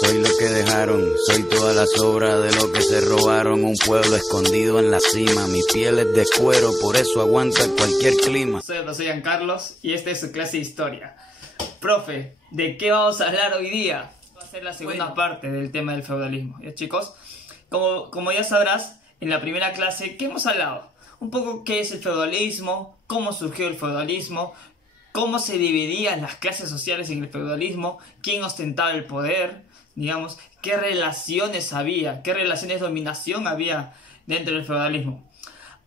Soy lo que dejaron, soy toda la sobra de lo que se robaron. Un pueblo escondido en la cima, mi piel es de cuero, por eso aguanta cualquier clima. Soy Giancarlos y esta es su clase de historia. Profe, ¿de qué vamos a hablar hoy día? Va a ser la segunda parte del tema del feudalismo. ¿Ya, chicos? Como ya sabrás, en la primera clase, ¿qué hemos hablado? Un poco qué es el feudalismo, cómo surgió el feudalismo, cómo se dividían las clases sociales en el feudalismo, quién ostentaba el poder, digamos, qué relaciones había, qué relaciones de dominación había dentro del feudalismo.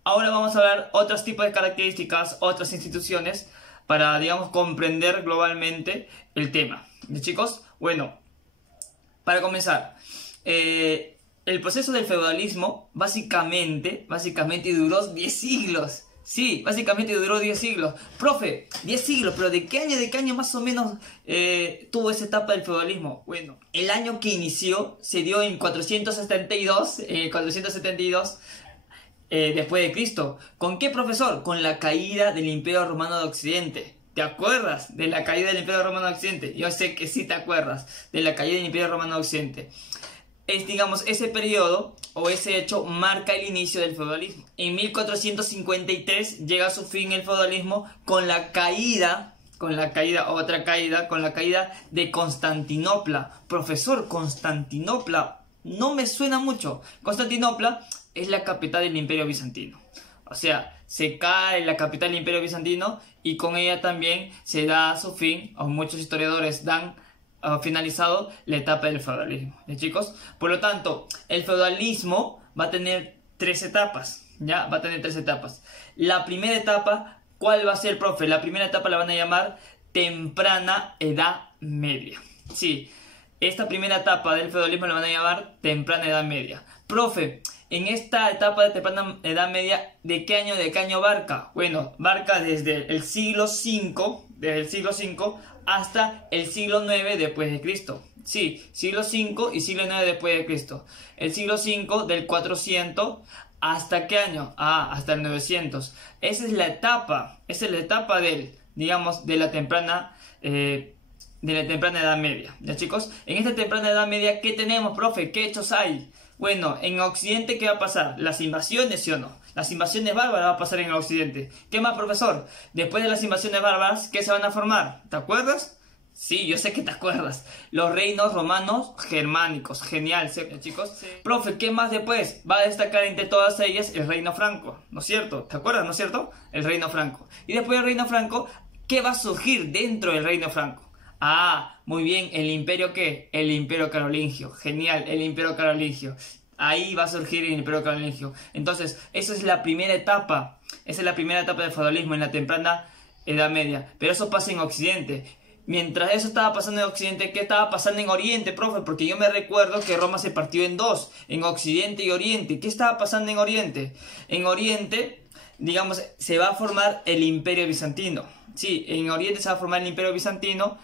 Ahora vamos a hablar otros tipos de características, otras instituciones, para, digamos, comprender globalmente el tema. ¿De, chicos? Bueno, para comenzar, el proceso del feudalismo básicamente duró 10 siglos. Sí, básicamente duró 10 siglos. Profe, 10 siglos, pero ¿de qué año más o menos tuvo esa etapa del feudalismo? Bueno, el año que inició se dio en 472, después de Cristo. ¿Con qué, profesor? Con la caída del Imperio Romano de Occidente. ¿Te acuerdas de la caída del Imperio Romano de Occidente? Yo sé que sí te acuerdas de la caída del Imperio Romano de Occidente. Digamos, ese periodo o ese hecho marca el inicio del feudalismo. En 1453 llega a su fin el feudalismo con la caída de Constantinopla. Profesor, Constantinopla no me suena mucho. Constantinopla es la capital del Imperio Bizantino. O sea, se cae la capital del Imperio Bizantino y con ella también se da a su fin, o muchos historiadores dan finalizado la etapa del feudalismo. ¿Ya, chicos? Por lo tanto, el feudalismo va a tener 3 etapas. ¿Ya? Va a tener 3 etapas. La primera etapa, ¿cuál va a ser, profe? La primera etapa la van a llamar temprana edad media. Sí, esta primera etapa del feudalismo la van a llamar temprana edad media. Profe, en esta etapa de temprana edad media, ¿de qué año abarca? Bueno, abarca desde el siglo V, hasta el siglo IX después de Cristo. Sí, siglo V y siglo IX después de Cristo. El siglo V del 400 ¿hasta qué año? Hasta el 900. Esa es la etapa digamos, de la temprana edad media. ¿Ya, chicos? En esta temprana edad media, ¿qué tenemos, profe? ¿Qué hechos hay? Bueno, en Occidente, ¿qué va a pasar? ¿Las invasiones, sí o no? Las invasiones bárbaras va a pasar en Occidente. ¿Qué más, profesor? Después de las invasiones bárbaras, ¿qué se van a formar? ¿Te acuerdas? Sí, yo sé que te acuerdas. Los reinos romanos germánicos. Genial, ¿sí, chicos? Sí. Profe, ¿qué más después? Va a destacar entre todas ellas el reino franco, ¿no es cierto? ¿Te acuerdas, no es cierto? El reino franco. Y después del reino franco, ¿qué va a surgir dentro del reino franco? Muy bien, ¿el imperio qué? El imperio carolingio. Genial, el imperio carolingio. Ahí va a surgir el imperio carolingio. Entonces, esa es la primera etapa. Esa es la primera etapa del feudalismo en la temprana edad media. Pero eso pasa en Occidente. Mientras eso estaba pasando en Occidente, ¿qué estaba pasando en Oriente, profe? Porque yo me recuerdo que Roma se partió en 2, en Occidente y Oriente. ¿Qué estaba pasando en Oriente? En Oriente, digamos, se va a formar el Imperio Bizantino. Sí, en Oriente se va a formar el Imperio Bizantino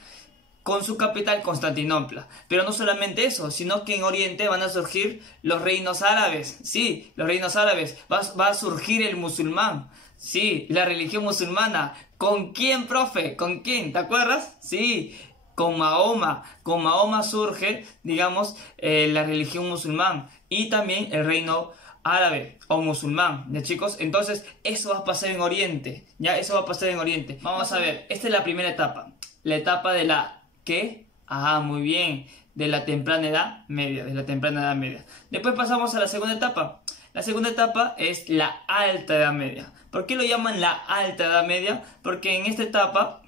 con su capital Constantinopla. Pero no solamente eso, sino que en Oriente van a surgir los reinos árabes. Sí, los reinos árabes. Va a surgir el musulmán. Sí, la religión musulmana. ¿Con quién, profe? ¿Con quién? ¿Te acuerdas? Sí, con Mahoma. Con Mahoma surge, digamos, la religión musulmán. Y también el reino árabe o musulmán, ¿ya, chicos? Entonces, eso va a pasar en Oriente. Ya, eso va a pasar en Oriente. Vamos a ver, esta es la primera etapa. La etapa de la... ¿Qué? Muy bien. De la temprana edad media. Después pasamos a la segunda etapa. La segunda etapa es la alta edad media. ¿Por qué lo llaman la alta edad media? Porque en esta etapa,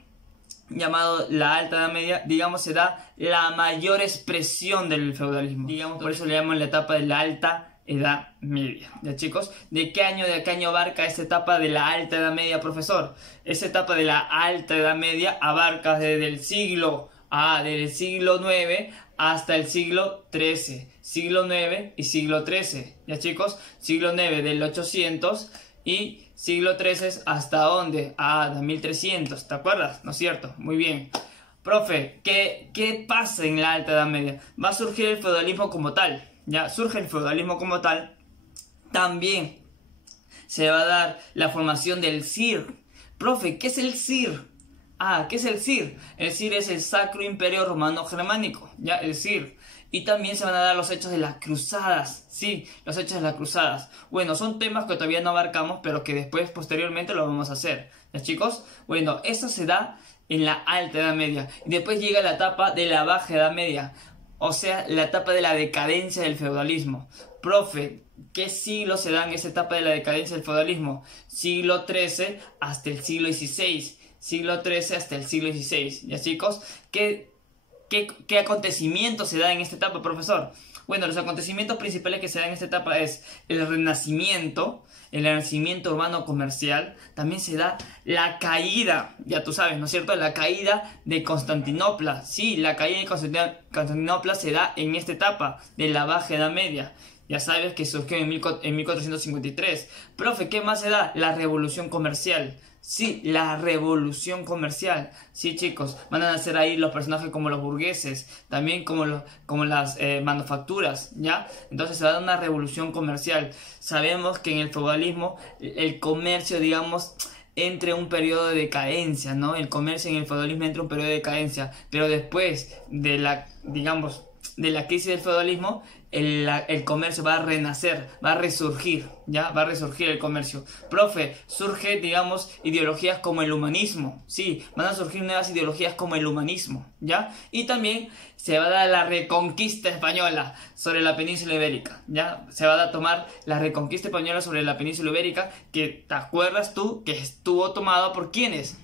llamado la alta edad media, digamos, se da la mayor expresión del feudalismo. Digamos, por eso le llaman la etapa de la alta edad media. ¿Ya, chicos? ¿De qué año abarca esta etapa de la alta edad media, profesor? Esa etapa de la alta edad media abarca desde el siglo IX hasta el siglo XIII. Siglo IX y siglo XIII. ¿Ya, chicos? Siglo IX del 800 y siglo XIII ¿hasta dónde? De 1300. ¿Te acuerdas? ¿No es cierto? Muy bien. Profe, ¿qué pasa en la alta edad media? Va a surgir el feudalismo como tal. Ya surge el feudalismo como tal. También se va a dar la formación del Sir. Profe, ¿qué es el Sir? Ah, ¿qué es el CIR? El CIR es el Sacro Imperio Romano Germánico, ya, el CIR. Y también se van a dar los hechos de las cruzadas, sí, los hechos de las cruzadas. Bueno, son temas que todavía no abarcamos, pero que después, posteriormente, lo vamos a hacer. ¿Ya, chicos? Bueno, eso se da en la Alta Edad Media. Y después llega la etapa de la Baja Edad Media, o sea, la etapa de la decadencia del feudalismo. Profe, ¿qué siglo se da en esa etapa de la decadencia del feudalismo? Siglo XIII hasta el siglo XVI. Siglo XIII hasta el siglo XVI. ¿Ya, chicos? ¿Qué acontecimientos se da en esta etapa, profesor? Bueno, los acontecimientos principales que se dan en esta etapa es el renacimiento urbano comercial. También se da la caída, ya tú sabes, ¿no es cierto? La caída de Constantinopla. Sí, la caída de Constantinopla se da en esta etapa de la Baja Edad Media. Ya sabes que surgió en 1453. Profe, ¿qué más se da? La revolución comercial. Sí, la revolución comercial. Sí, chicos, van a nacer ahí los personajes como los burgueses, también como las manufacturas, ¿ya? Entonces se va a dar una revolución comercial. Sabemos que en el feudalismo el comercio, digamos, entra en un periodo de decadencia, ¿no? El comercio en el feudalismo entra en un periodo de decadencia, pero después de la crisis del feudalismo, el comercio va a renacer, va a resurgir, ¿ya? Va a resurgir el comercio. Profe, surge, digamos, ideologías como el humanismo, sí, van a surgir nuevas ideologías como el humanismo, ¿ya? Y también se va a dar la reconquista española sobre la península ibérica, ¿ya? Se va a tomar la reconquista española sobre la península ibérica, que, ¿te acuerdas tú? Que estuvo tomado por ¿quiénes?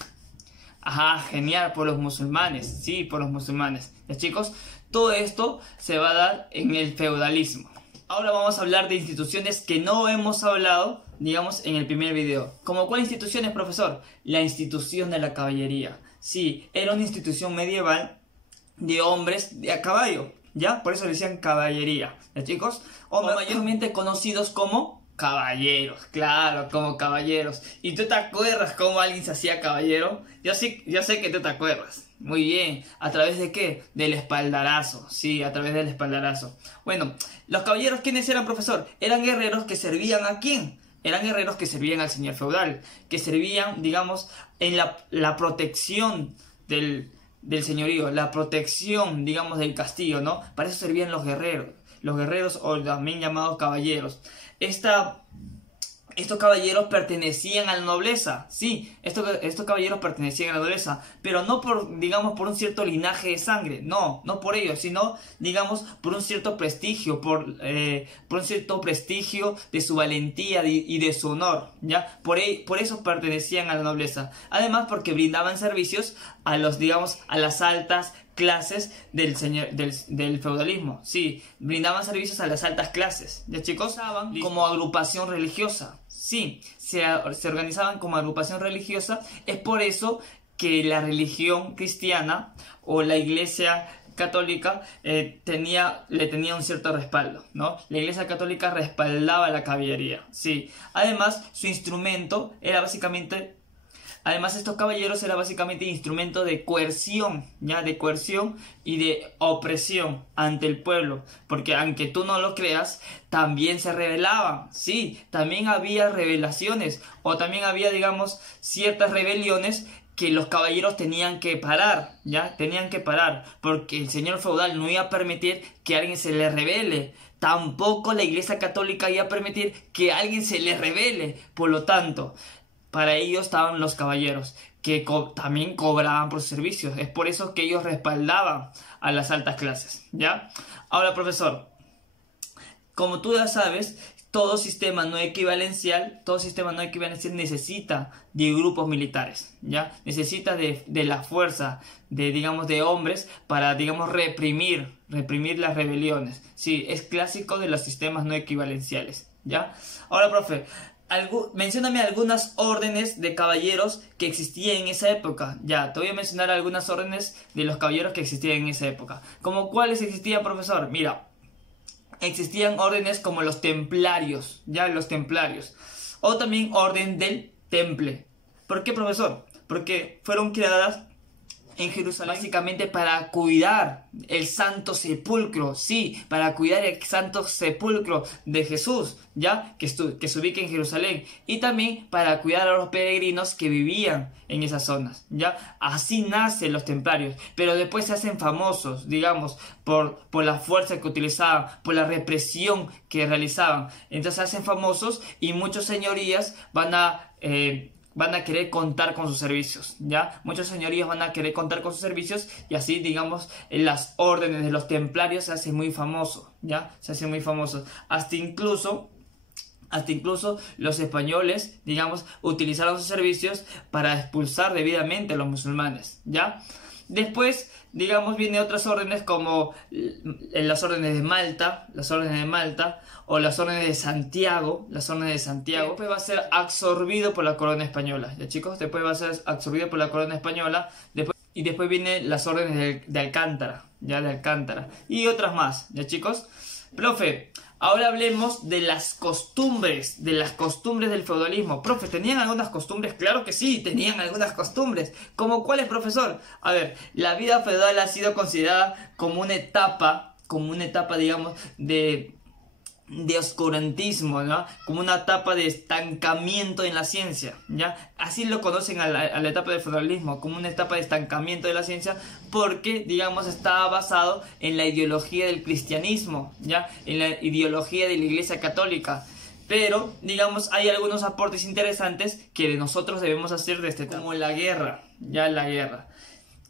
Ajá, genial, por los musulmanes, sí, por los musulmanes. ¿Ya, chicos? Todo esto se va a dar en el feudalismo. Ahora vamos a hablar de instituciones que no hemos hablado, digamos, en el primer video. ¿Como cuál instituciones, profesor? La institución de la caballería. Sí, era una institución medieval de hombres de a caballo, ¿ya? Por eso le decían caballería, ¿ya, chicos? O mayormente conocidos como caballeros, claro, como caballeros. ¿Y tú te acuerdas cómo alguien se hacía caballero? Yo sé que tú te acuerdas. Muy bien, ¿a través de qué? Del espaldarazo, sí, a través del espaldarazo. Bueno, los caballeros, ¿quiénes eran, profesor? Eran guerreros que servían ¿a quién? Eran guerreros que servían al señor feudal, que servían, digamos, en la protección del señorío, la protección, digamos, del castillo, ¿no? Para eso servían los guerreros o también llamados caballeros. Estos caballeros pertenecían a la nobleza, sí, estos caballeros pertenecían a la nobleza, pero no por, digamos, por un cierto linaje de sangre, no por ello, sino, digamos, por un cierto prestigio, por un cierto prestigio de su valentía y de su honor, ¿ya? Por eso pertenecían a la nobleza, además porque brindaban servicios a las altas clases del feudalismo, sí, brindaban servicios a las altas clases, ¿ya, chicos? Como agrupación religiosa, sí, se organizaban como agrupación religiosa. Es por eso que la religión cristiana o la iglesia católica le tenía un cierto respaldo, ¿no? La iglesia católica respaldaba la caballería, sí. Además, su instrumento era básicamente... Además, estos caballeros eran básicamente instrumento de coerción, ¿ya? De coerción y de opresión ante el pueblo. Porque aunque tú no lo creas, también se rebelaban, sí, también había rebelaciones. O también había, digamos, ciertas rebeliones que los caballeros tenían que parar, ¿ya? Tenían que parar, porque el señor feudal no iba a permitir que alguien se le rebele. Tampoco la iglesia católica iba a permitir que alguien se le rebele. Por lo tanto... para ellos estaban los caballeros, que también cobraban por sus servicios. Es por eso que ellos respaldaban a las altas clases, ¿ya? Ahora, profesor, como tú ya sabes, todo sistema no equivalencial necesita de grupos militares, ¿ya? Necesita de la fuerza, de hombres para, reprimir las rebeliones. Sí, es clásico de los sistemas no equivalenciales, ¿ya? Ahora, profe... mencióname algunas órdenes de caballeros que existían en esa época. Ya, te voy a mencionar algunas órdenes de los caballeros que existían en esa época. ¿Como cuáles existían, profesor? Mira, existían órdenes como los templarios, ya, los templarios. O también orden del temple. ¿Por qué, profesor? Porque fueron creadas en Jerusalén, básicamente para cuidar el santo sepulcro, sí, para cuidar el santo sepulcro de Jesús, ya, que se ubica en Jerusalén, y también para cuidar a los peregrinos que vivían en esas zonas, ya. Así nacen los templarios, pero después se hacen famosos, digamos, por la fuerza que utilizaban, por la represión que realizaban. Entonces se hacen famosos y muchos señorías van a querer contar con sus servicios, ¿ya? Muchos señorías van a querer contar con sus servicios y así, digamos, las órdenes de los templarios se hacen muy famosos, ¿ya? Se hacen muy famosos. Hasta incluso los españoles, digamos, utilizaron sus servicios para expulsar debidamente a los musulmanes, ¿ya? Después, digamos, vienen otras órdenes como las órdenes de Malta, o las órdenes de Santiago, Después va a ser absorbido por la corona española, ¿ya, chicos? Después va a ser absorbido por la corona española, y después vienen las órdenes de Alcántara, ¿ya? De Alcántara, y otras más, ¿ya, chicos? Profe, ahora hablemos de las costumbres del feudalismo. Profe, ¿tenían algunas costumbres? Claro que sí, tenían algunas costumbres. ¿Cómo cuáles, profesor? A ver, la vida feudal ha sido considerada como una etapa, digamos, de oscurantismo, ¿no? Como una etapa de estancamiento en la ciencia, ¿ya? Así lo conocen a la etapa del feudalismo, como una etapa de estancamiento de la ciencia, porque, digamos, estaba basado en la ideología del cristianismo, ¿ya? En la ideología de la Iglesia Católica. Pero, digamos, hay algunos aportes interesantes que nosotros debemos hacer de este tema, como la guerra, ¿ya? La guerra.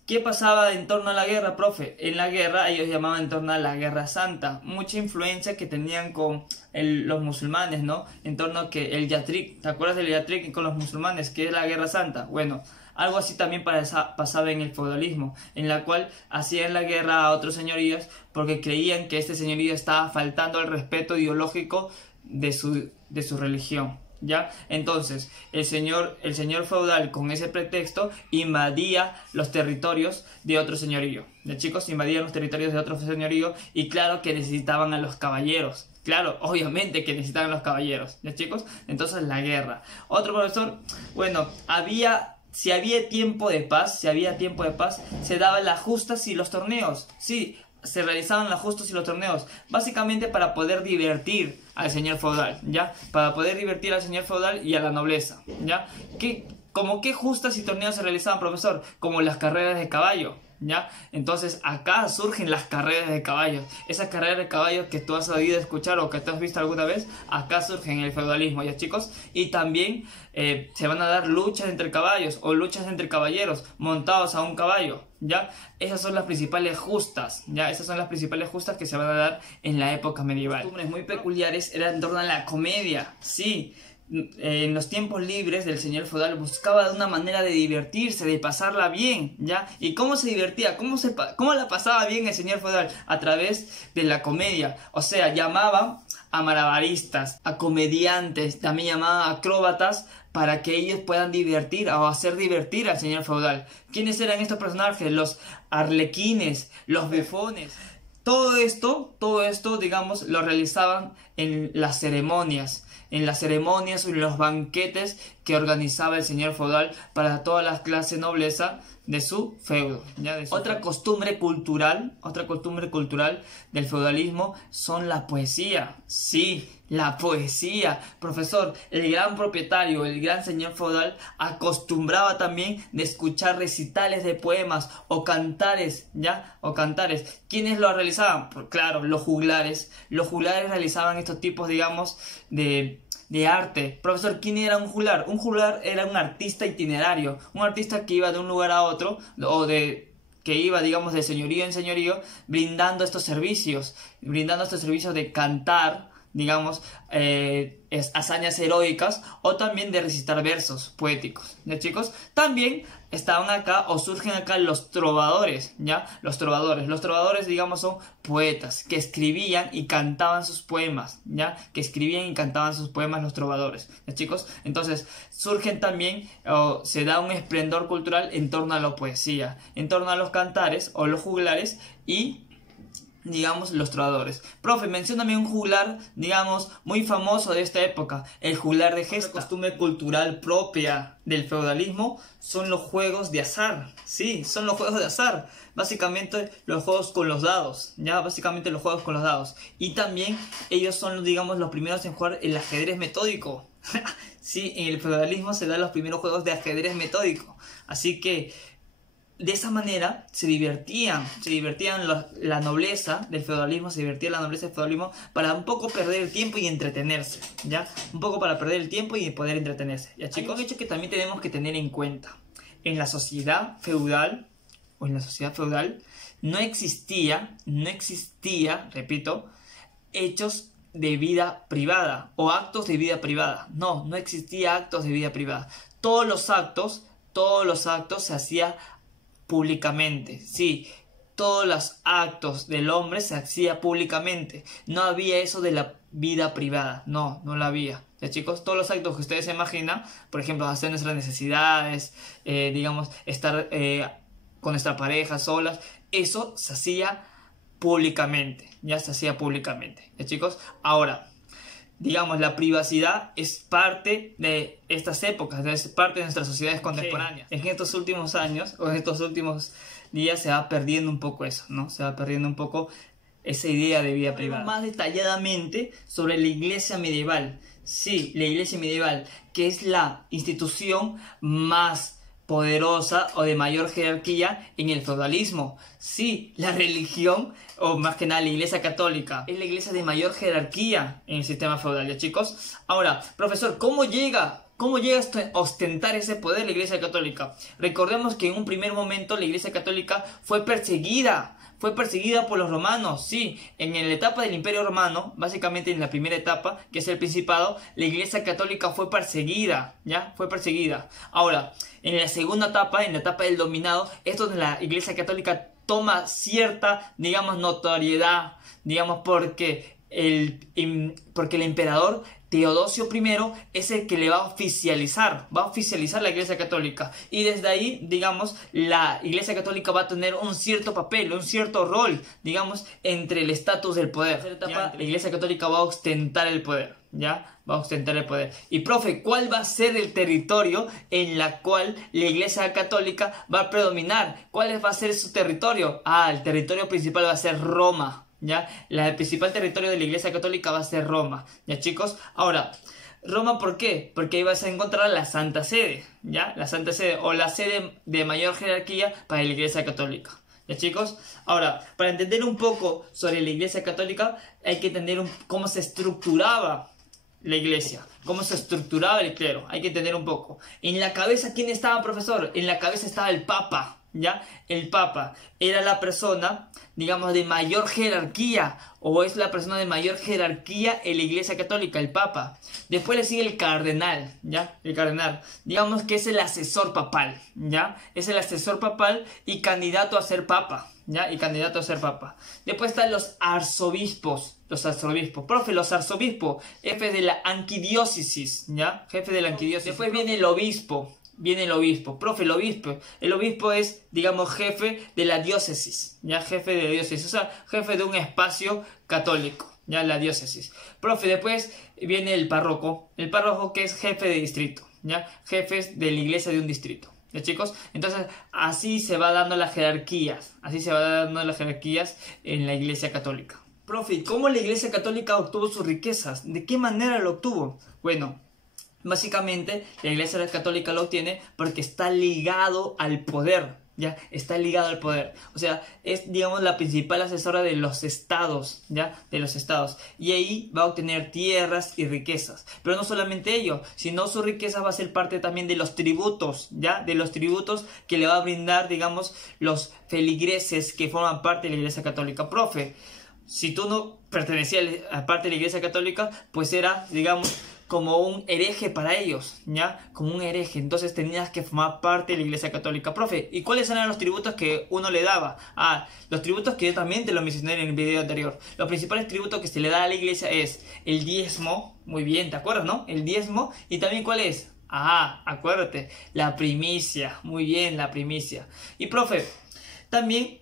¿Qué pasaba en torno a la guerra, profe? En la guerra ellos llamaban en torno a la Guerra Santa. Mucha influencia que tenían con los musulmanes, ¿no? En torno a que el Yatrik, ¿te acuerdas del Yatrik con los musulmanes? Que es la Guerra Santa. Bueno, algo así también pasaba en el feudalismo, en la cual hacían la guerra a otros señoríos porque creían que este señorío estaba faltando al respeto ideológico de su religión, ¿ya? Entonces, el señor feudal, con ese pretexto, invadía los territorios de otro señorío. ¿Ya, chicos? Invadían los territorios de otro señorío y claro que necesitaban a los caballeros. Claro, obviamente que necesitaban a los caballeros. ¿Ya, chicos? Entonces, la guerra. Otro profesor, bueno, si había tiempo de paz, se daban las justas y los torneos. Sí, se realizaban las justas y los torneos, básicamente para poder divertir al señor feudal, ¿ya? Para poder divertir al señor feudal y a la nobleza, ¿ya? ¿Cómo qué justas y torneos se realizaban, profesor? Como las carreras de caballo, ¿ya? Entonces acá surgen las carreras de caballos. Esas carreras de caballos que tú has oído escuchar o que tú has visto alguna vez, acá surgen en el feudalismo, ¿ya, chicos? Y también se van a dar luchas entre caballos o luchas entre caballeros montados a un caballo, ¿ya? Esas son las principales justas, ¿ya? Esas son las principales justas que se van a dar en la época medieval. Costumbres muy peculiares eran en torno a la comedia, sí. En los tiempos libres del señor feudal buscaba de una manera de divertirse, de pasarla bien, ¿ya? ¿Y cómo se divertía? ¿Cómo la pasaba bien el señor feudal? A través de la comedia. O sea, llamaba a malabaristas, a comediantes, también llamaba a acróbatas para que ellos puedan divertir o hacer divertir al señor feudal. ¿Quiénes eran estos personajes? Los arlequines, los befones. Todo esto, digamos, lo realizaban en las ceremonias o en los banquetes que organizaba el señor feudal para toda la clase nobleza de su feudo, ¿ya? Otra costumbre cultural del feudalismo son la poesía. Sí, la poesía. Profesor, el gran propietario, el gran señor feudal acostumbraba también de escuchar recitales de poemas o cantares, ¿ya? O cantares. ¿Quiénes lo realizaban? Pues claro, los juglares. Los juglares realizaban estos tipos, digamos, de arte. Profesor, ¿quién era un juglar? Un juglar era un artista itinerario, un artista que iba de un lugar a otro, que iba, digamos, de señorío en señorío, brindando estos servicios de cantar, digamos, hazañas heroicas o también de recitar versos poéticos, ¿ya, chicos? También estaban acá o surgen acá los trovadores, ¿ya? Los trovadores, digamos, son poetas que escribían y cantaban sus poemas, ¿ya? Los trovadores, ¿ya, chicos? Entonces surgen también, se da un esplendor cultural en torno a la poesía, en torno a los cantares o los juglares y digamos, los trovadores. Profe, mencióname un juglar, digamos, muy famoso de esta época, el juglar de Gesta. La costumbre cultural propia del feudalismo son los juegos de azar. Sí, son los juegos de azar. Básicamente los juegos con los dados, ya, básicamente los juegos con los dados. Y también ellos son, digamos, los primeros en jugar el ajedrez metódico. Sí, en el feudalismo se dan los primeros juegos de ajedrez metódico. Así que de esa manera se divertían la nobleza del feudalismo, para un poco perder el tiempo y entretenerse, ¿ya? Un poco para perder el tiempo y poder entretenerse, ¿ya, chicos? Hay un hecho que también tenemos que tener en cuenta. En la sociedad feudal, no existía, repito, hechos de vida privada o actos de vida privada. No existía actos de vida privada. Todos los actos se hacían públicamente, sí, todos los actos del hombre se hacían públicamente, no había eso de la vida privada, no la había, ya, chicos. Todos los actos que ustedes se imaginan, por ejemplo, hacer nuestras necesidades, digamos, estar con nuestra pareja solas, eso se hacía públicamente, ya chicos. Ahora, digamos, la privacidad es parte de estas épocas, es parte de nuestras sociedades contemporáneas. En estos últimos años, o en estos últimos días, se va perdiendo un poco eso, ¿no? Se va perdiendo un poco esa idea de vida privada. Más detalladamente sobre la iglesia medieval. Sí, la iglesia medieval, que es la institución más poderosa o de mayor jerarquía en el feudalismo. Sí, la religión, o más que nada la iglesia católica, es la iglesia de mayor jerarquía en el sistema feudal, ¿ya, chicos? Ahora, profesor, ¿cómo llega a ostentar ese poder la iglesia católica? Recordemos que en un primer momento la iglesia católica fue perseguida por los romanos, sí. En la etapa del Imperio Romano, básicamente en la primera etapa, que es el Principado, la iglesia católica fue perseguida, ¿ya? Fue perseguida. Ahora, en la segunda etapa, en la etapa del dominado, es donde la iglesia católica toma cierta, digamos, notoriedad, digamos, porque el emperador Teodosio I es el que le va a oficializar la iglesia católica, y desde ahí, digamos, la iglesia católica va a tener un cierto papel, un cierto rol, digamos, entre el estatus del poder. En la tercera etapa, la iglesia católica va a ostentar el poder, ¿ya? Va a ostentar el poder. Y, profe, ¿cuál va a ser el territorio en la cual la iglesia católica va a predominar? ¿Cuál va a ser su territorio? El territorio principal va a ser Roma, ¿ya? El principal territorio de la iglesia católica va a ser Roma, ¿ya, chicos? Ahora, Roma, ¿por qué? Porque ahí vas a encontrar la Santa Sede, ¿ya? La Santa Sede, o la sede de mayor jerarquía para la iglesia católica, ¿ya, chicos? Ahora, para entender un poco sobre la iglesia católica, hay que entender cómo se estructuraba la iglesia, cómo se estructuraba el clero. Hay que entender un poco. En la cabeza, ¿quién estaba, profesor? En la cabeza estaba el Papa, ¿ya? El Papa era la persona, digamos, de mayor jerarquía, o es la persona de mayor jerarquía en la iglesia católica, el Papa. Después le sigue el cardenal, ¿ya? El cardenal, digamos que es el asesor papal, ¿ya? Es el asesor papal y candidato a ser Papa, ¿ya? Y candidato a ser Papa. Después están los arzobispos. Profe, los arzobispos, jefe de la arquidiócesis, ¿ya? Jefe de la arquidiócesis. Después viene el obispo. Profe, el obispo es, digamos, jefe de la diócesis, ya, jefe de la diócesis, o sea, jefe de un espacio católico, ya, la diócesis. Profe, después viene el párroco que es jefe de distrito, ya, jefes de la iglesia de un distrito, ya, chicos. Entonces, así se va dando las jerarquías, en la iglesia católica. Profe, ¿cómo la iglesia católica obtuvo sus riquezas? ¿De qué manera lo obtuvo? Bueno, básicamente, la iglesia católica lo obtiene porque está ligado al poder, ¿ya? Está ligado al poder. O sea, es, digamos, la principal asesora de los estados, ¿ya? De los estados. Y ahí va a obtener tierras y riquezas. Pero no solamente ello, sino su riqueza va a ser parte también de los tributos, ¿ya? De los tributos que le va a brindar, digamos, los feligreses que forman parte de la iglesia católica. Profe, si tú no pertenecías a parte de la iglesia católica, pues era, digamos, como un hereje para ellos, ¿ya? Como un hereje. Entonces tenías que formar parte de la iglesia católica. Profe, ¿y cuáles eran los tributos que uno le daba? Los tributos que yo también te lo mencioné en el video anterior. Los principales tributos que se le da a la iglesia es el diezmo. Muy bien, ¿te acuerdas, no? El diezmo. ¿Y también cuál es? Acuérdate, la primicia. Muy bien, la primicia. Y, profe, también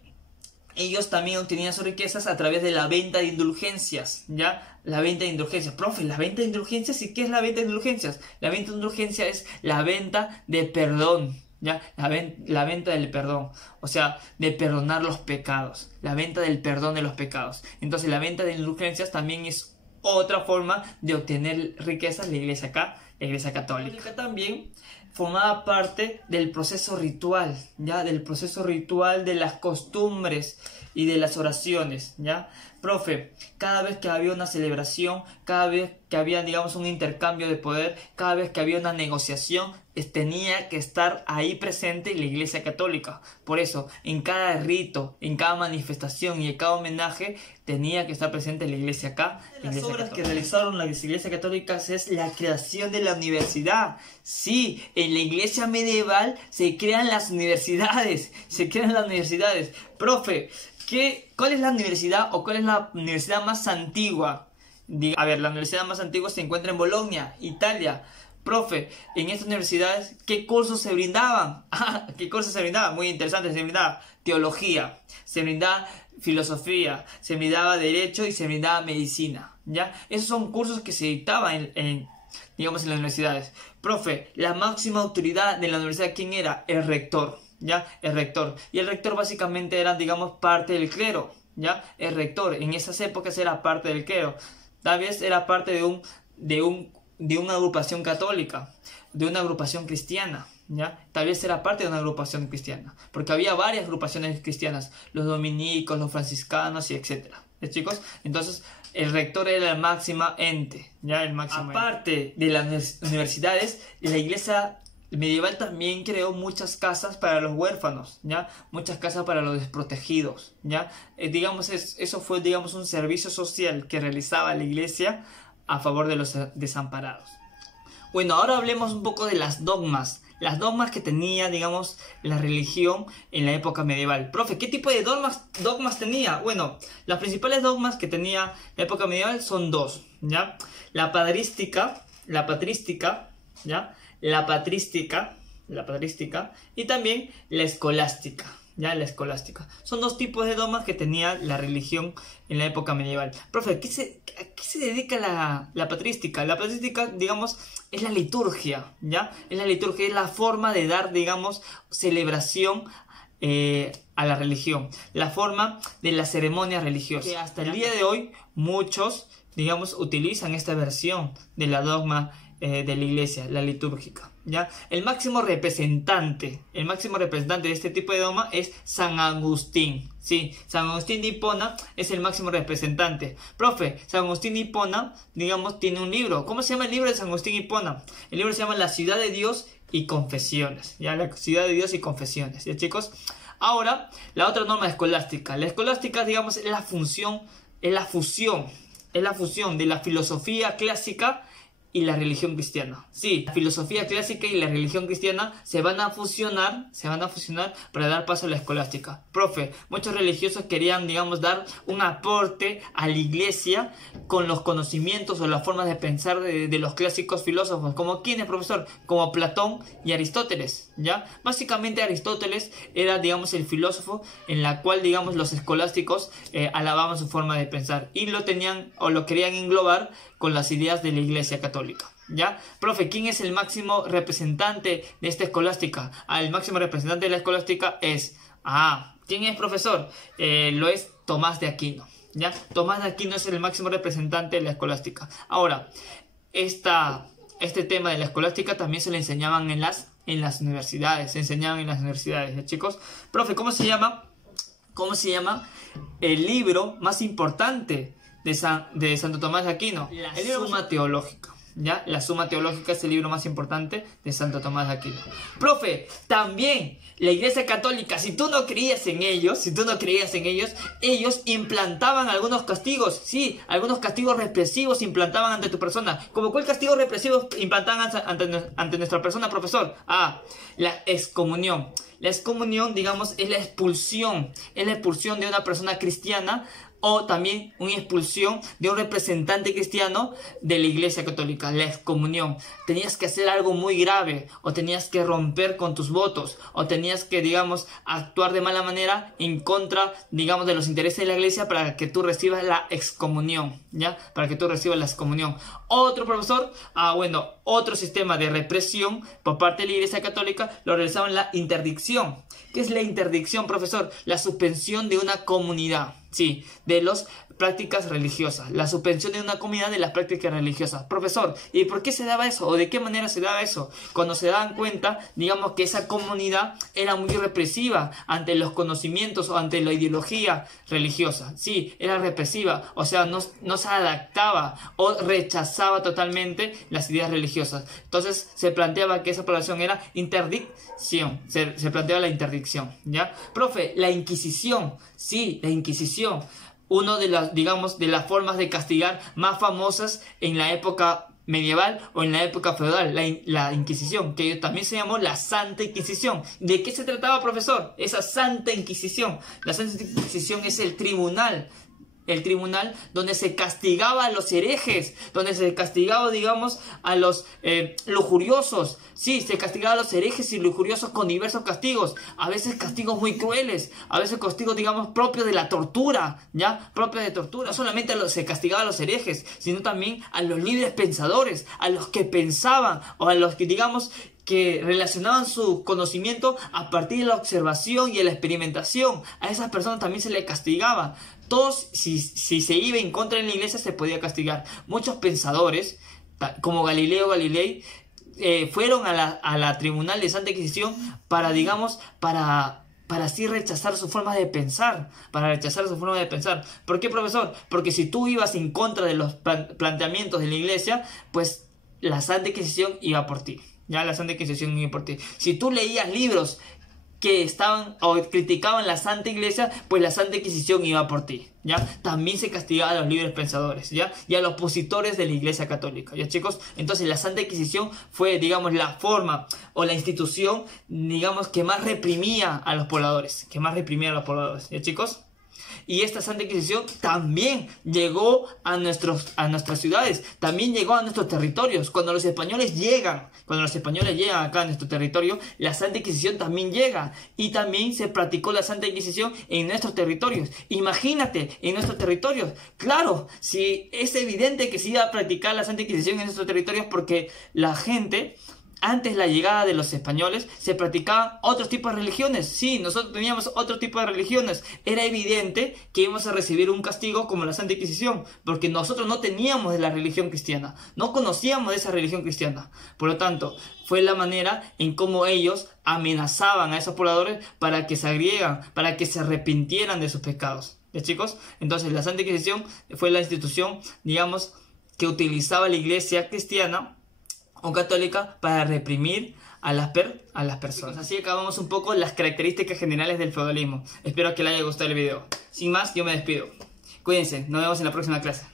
ellos también obtenían sus riquezas a través de la venta de indulgencias, ¿ya? La venta de indulgencias. Profe, ¿la venta de indulgencias? ¿Y qué es la venta de indulgencias? La venta de indulgencias es la venta de perdón, ¿ya? La venta del perdón, o sea, de perdonar los pecados, la venta del perdón de los pecados. Entonces la venta de indulgencias también es otra forma de obtener riquezas. La iglesia acá, la iglesia católica también formaba parte del proceso ritual, ¿ya? Del proceso ritual de las costumbres y de las oraciones, ¿ya? Profe, cada vez que había una celebración, cada vez que había, digamos, un intercambio de poder, cada vez que había una negociación, tenía que estar ahí presente la iglesia católica. Por eso, en cada rito, en cada manifestación y en cada homenaje, tenía que estar presente la iglesia acá. Las obras que realizaron la iglesia católica es la creación de la universidad. Sí, en la iglesia medieval se crean las universidades. Profe, ¿cuál es la universidad o cuál es la universidad más antigua? A ver, la universidad más antigua se encuentra en Bolonia, Italia. Profe, en estas universidades, ¿qué cursos se brindaban? ¿Qué cursos se brindaban? Muy interesante, se brindaba teología, se brindaba filosofía, se brindaba derecho y se brindaba medicina, ¿ya? Esos son cursos que se dictaban digamos, en las universidades. Profe, la máxima autoridad de la universidad, ¿quién era? El rector, ¿ya? El rector. Y el rector básicamente era, digamos, parte del clero, ¿ya? El rector en esas épocas era parte del clero. Tal vez era parte de una agrupación católica, de una agrupación cristiana, ¿ya? Tal vez era parte de una agrupación cristiana, porque había varias agrupaciones cristianas, los dominicos, los franciscanos y etcétera, ¿ya, chicos? Entonces, el rector era el máximo ente, ¿ya? El máximo Aparte de las universidades, la iglesia medieval también creó muchas casas para los huérfanos, ¿ya? Muchas casas para los desprotegidos, ¿ya? Digamos, eso fue, digamos, un servicio social que realizaba la iglesia a favor de los desamparados. Bueno, ahora hablemos un poco de las dogmas que tenía, digamos, la religión en la época medieval. Profe, ¿qué tipo de dogmas tenía? Bueno, las principales dogmas que tenía la época medieval son dos, ¿ya? La patrística, ¿ya? La patrística y también la escolástica. Ya, la escolástica. Son dos tipos de dogmas que tenía la religión en la época medieval. Profe, ¿a qué se dedica la patrística? La patrística, digamos, es la liturgia, ¿ya? Es la liturgia, es la forma de dar, digamos, celebración a la religión. La forma de las ceremonias religiosas. Que hasta el día de hoy muchos, digamos, utilizan esta versión de la dogma de la iglesia, la litúrgica, ¿ya? El máximo representante de este tipo de dogma es San Agustín, ¿sí? San Agustín de Hipona es el máximo representante. Profe, San Agustín de Hipona, digamos, tiene un libro. ¿Cómo se llama el libro de San Agustín de Hipona? El libro se llama La Ciudad de Dios y Confesiones, ¿ya? La Ciudad de Dios y Confesiones, ¿ya, chicos? Ahora, la otra norma escolástica. La escolástica, digamos, es la fusión de la filosofía clásica y la religión cristiana. Sí, la filosofía clásica y la religión cristiana se van a fusionar para dar paso a la escolástica. Profe, muchos religiosos querían, digamos, dar un aporte a la iglesia con los conocimientos o las formas de pensar de los clásicos filósofos. ¿Como quiénes, profesor? Como Platón y Aristóteles, ¿ya? Básicamente Aristóteles era, digamos, el filósofo en la cual, digamos, los escolásticos alababan su forma de pensar y lo tenían o lo querían englobar con las ideas de la iglesia católica, ¿ya? Profe, ¿quién es el máximo representante de esta escolástica? El máximo representante de la escolástica es... ¿quién es, profesor? Lo es Tomás de Aquino, ¿ya? Tomás de Aquino es el máximo representante de la escolástica. Ahora, este tema de la escolástica también se le enseñaban en las universidades, ¿ya, chicos? Profe, ¿cómo se llama el libro más importante de Santo Tomás de Aquino? La Suma Teológica, ¿ya? La Suma Teológica es el libro más importante de Santo Tomás de Aquino. Profe, también la Iglesia Católica, si tú no creías en ellos, ellos implantaban algunos castigos, sí, algunos castigos represivos implantaban ante tu persona. ¿Cómo cuál castigo represivo implantaban ante nuestra persona, profesor? La excomunión. La excomunión, digamos, es la expulsión de una persona cristiana o también una expulsión de un representante cristiano de la Iglesia Católica, la excomunión. Tenías que hacer algo muy grave, o tenías que romper con tus votos, o tenías que, digamos, actuar de mala manera en contra, digamos, de los intereses de la Iglesia para que tú recibas la excomunión, ¿ya? Para que tú recibas la excomunión. Otro profesor, otro sistema de represión por parte de la Iglesia Católica lo realizaban la interdicción. ¿Qué es la interdicción, profesor? La suspensión de una comunidad, sí, de las prácticas religiosas. La suspensión de una comunidad de las prácticas religiosas. Profesor, ¿y por qué se daba eso? ¿O de qué manera se daba eso? Cuando se daban cuenta, digamos, que esa comunidad era muy represiva ante los conocimientos o ante la ideología religiosa. Sí, era represiva, o sea, no se adaptaba o rechazaba totalmente las ideas religiosas. Entonces se planteaba que esa población era interdicción. Se planteaba la interdicción, ¿ya? Profe, la Inquisición. Sí, la Inquisición. Una de las, digamos, de las formas de castigar más famosas en la época medieval o en la época feudal, la Inquisición, que también se llamó la Santa Inquisición. ¿De qué se trataba, profesor? Esa Santa Inquisición. La Santa Inquisición es el tribunal donde se castigaba a los herejes, donde se castigaba, digamos, a los lujuriosos. Sí, se castigaba a los herejes y lujuriosos con diversos castigos, a veces castigos muy crueles, a veces castigos, digamos, propios de la tortura, ¿ya? Propios de tortura. No solamente se castigaba a los herejes, sino también a los libres pensadores, a los que pensaban, o a los que, digamos, que relacionaban su conocimiento a partir de la observación y de la experimentación. A esas personas también se les castigaba. Todos, si se iba en contra de la Iglesia, se podía castigar. Muchos pensadores, como Galileo Galilei, fueron a la tribunal de Santa Inquisición para, digamos, para así rechazar su forma de pensar, ¿Por qué, profesor? Porque si tú ibas en contra de los planteamientos de la Iglesia, pues la Santa Inquisición iba por ti. Ya, la Santa Inquisición iba por ti. Si tú leías libros que estaban o criticaban la Santa Iglesia, pues la Santa Inquisición iba por ti, ¿ya? También se castigaba a los libres pensadores, ¿ya? Y a los opositores de la Iglesia Católica, ¿ya, chicos? Entonces la Santa Inquisición fue, digamos, la forma o la institución, digamos, que más reprimía a los pobladores, ¿ya, chicos? Y esta Santa Inquisición también llegó a nuestras ciudades, también llegó a nuestros territorios. Cuando los españoles llegan acá a nuestro territorio, la Santa Inquisición también llega. Y también se practicó la Santa Inquisición en nuestros territorios. Imagínate, en nuestros territorios. Claro, si es evidente que se iba a practicar la Santa Inquisición en nuestros territorios porque la gente, antes de la llegada de los españoles, se practicaban otros tipos de religiones. Sí, nosotros teníamos otro tipo de religiones. Era evidente que íbamos a recibir un castigo como la Santa Inquisición, porque nosotros no teníamos de la religión cristiana, no conocíamos de esa religión cristiana. Por lo tanto, fue la manera en cómo ellos amenazaban a esos pobladores para que se agriegan, para que se arrepintieran de sus pecados. ¿Ya, chicos? Entonces, la Santa Inquisición fue la institución, digamos, que utilizaba la Iglesia cristiana o católica para reprimir a las personas. Así acabamos un poco las características generales del feudalismo. Espero que les haya gustado el video. Sin más, yo me despido. Cuídense, nos vemos en la próxima clase.